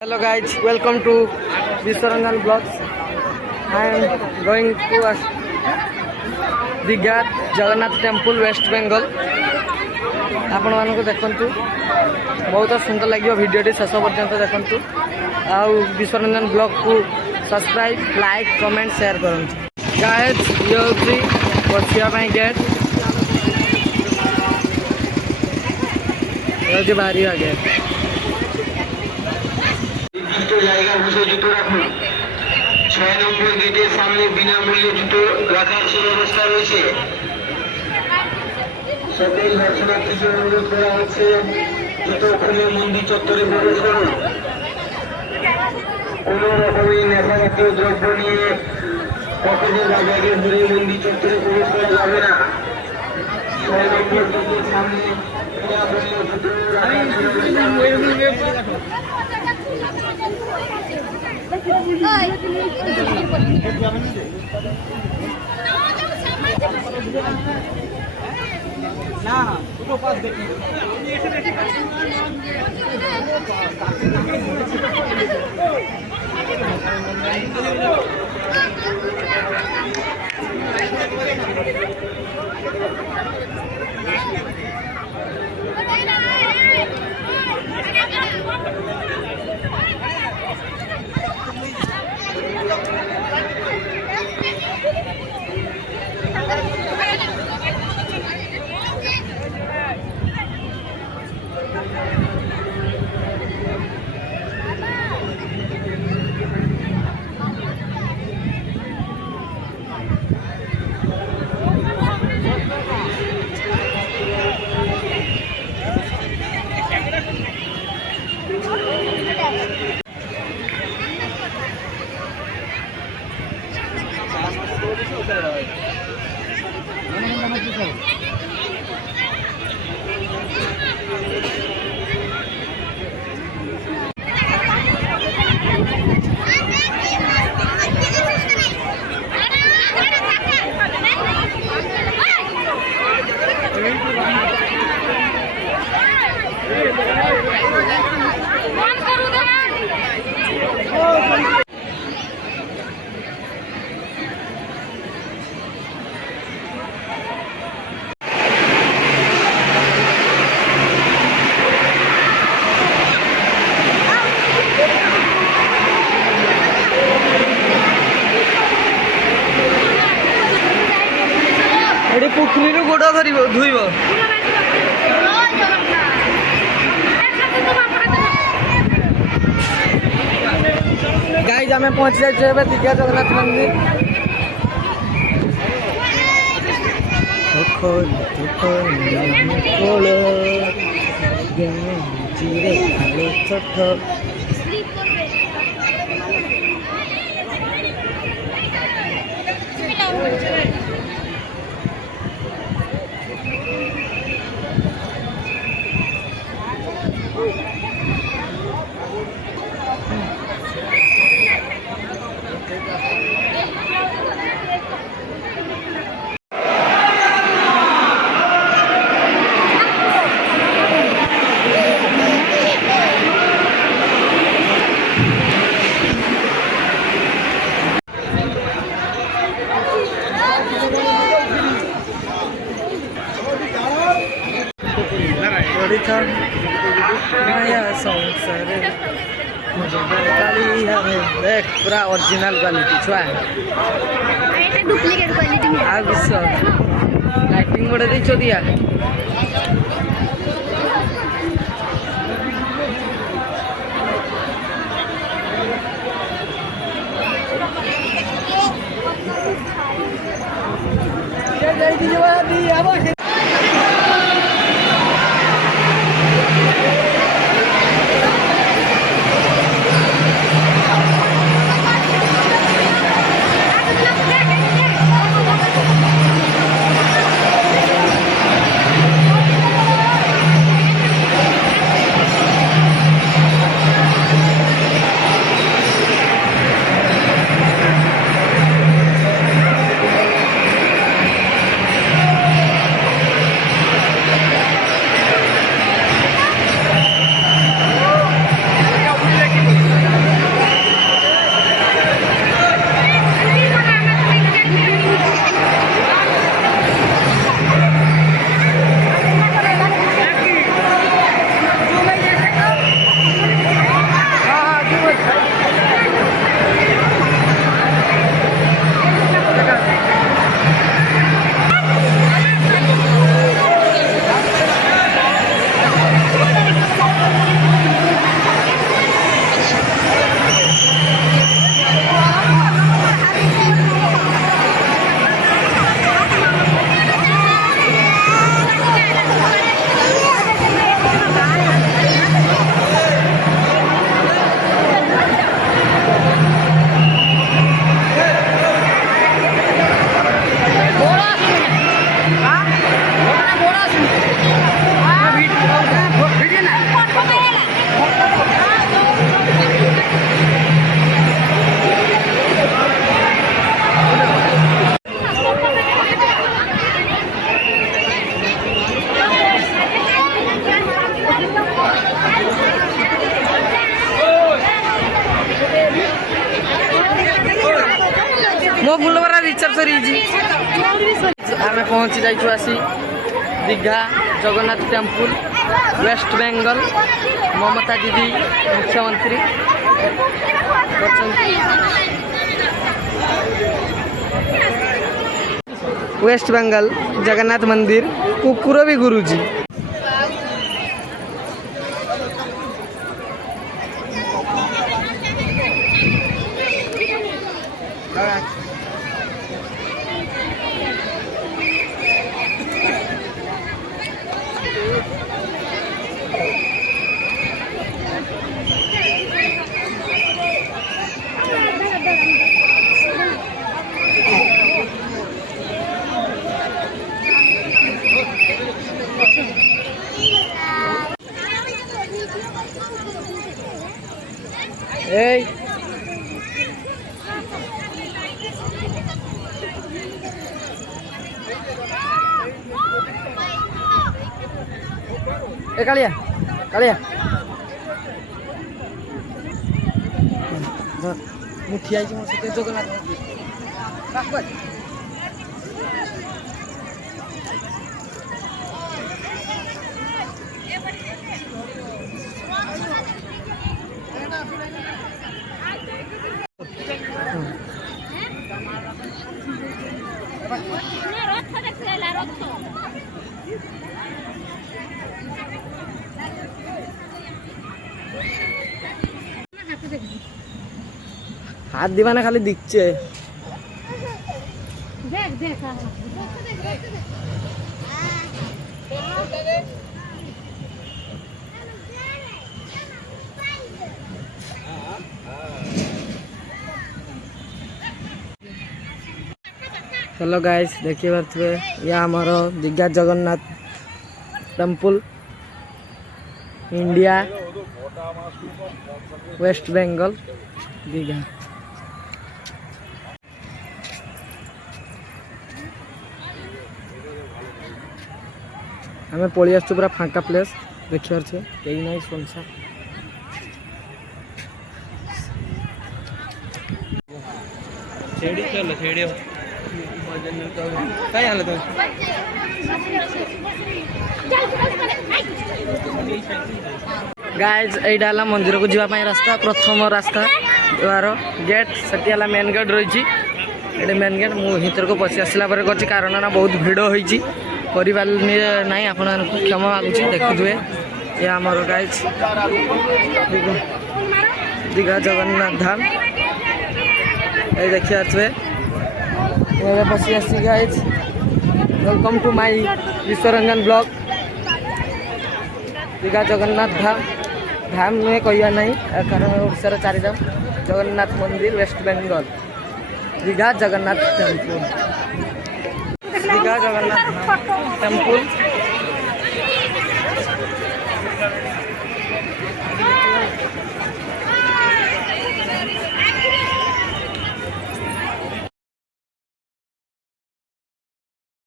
Hello guys, welcome to Viswaranjan Vlogs. I am going to Digha Jagannath Temple, West Bengal. आपण मानक देखंतु बहुत सुंदर लगे भिडियोटी शेष पर्यंत देखंतु आउ विश्वरंजन ब्लॉग को सब्सक्राइब लाइक कमेंट शेयर करंतु गाइस ये होची बसिया पई गेट ये बाहरी आ गया জায়গা বুঝে জুতো রাখুন। ৬ নম্বর গেটের সামনে বিনামূল্যে জুতো রাখার সুব্যবস্থা রয়েছে। সকল দর্শনার্থীকে অনুরোধ করা হচ্ছে জুতো খুলে মন্দির চত্বরে প্রবেশ করুন। কোনো রকমের নেশাজাতীয় দ্রব্য নিয়ে পকেটে বা ব্যাগে ভরে মন্দির চত্বরে প্রবেশ করা যাবে না। ৬ নম্বর গেটের সামনে বিনামূল্যে জুতো রাখার সুব্যবস্থা না দুটো পাস দেখি एटी पुखरी गोड़ धर धुईब गाइज आम पहुँची जाए दीघा जगन्नाथ मंदिर नया संसार देख पूरा ओरिजिनल क्वालिटी छुआ डुप्लीकेट क्वालिटी में आ विश्व लाइटिंग गोटे देछ दिया मो फुलवरा रिचार्ज सरी आम पहुँची जाइए आसी दीघा जगन्नाथ टेम्पल वेस्ट बेंगल ममता दीदी मुख्यमंत्री वेस्ट बेंगल जगन्नाथ मंदिर कुकुर भी गुरुजी ए कालिया कालिया मुठिया मो सहित जगन्नाथ हाथ दीवाना खाली दिखছে देख देख हेलो गाइस देखिए पारे यह आमर Digha Jagannath temple India West Bengal Digha हमें पलि आसु पूरा फांका प्लेस देखिए कहीं ना सुनसान गाइज यहाँ मंदिर को जावाई रास्ता प्रथम रास्ता द्वार गेट से मेन गेट रही मेन गेट मुझे को पशि आसला कर कारण ना बहुत भिड़ होती ना आप क्षमा मागुची देखुए ये आमर गाइज दीघा जगन्नाथ धाम ये देखिए पशि आसी guys welcome to my Biswaranjan blog Digha Jagannath Dham Dham नुहे कहना नहीं कारण ओडार 4 धाम जगन्नाथ मंदिर West Bengal Digha Jagannath temple Digha Jagannath temple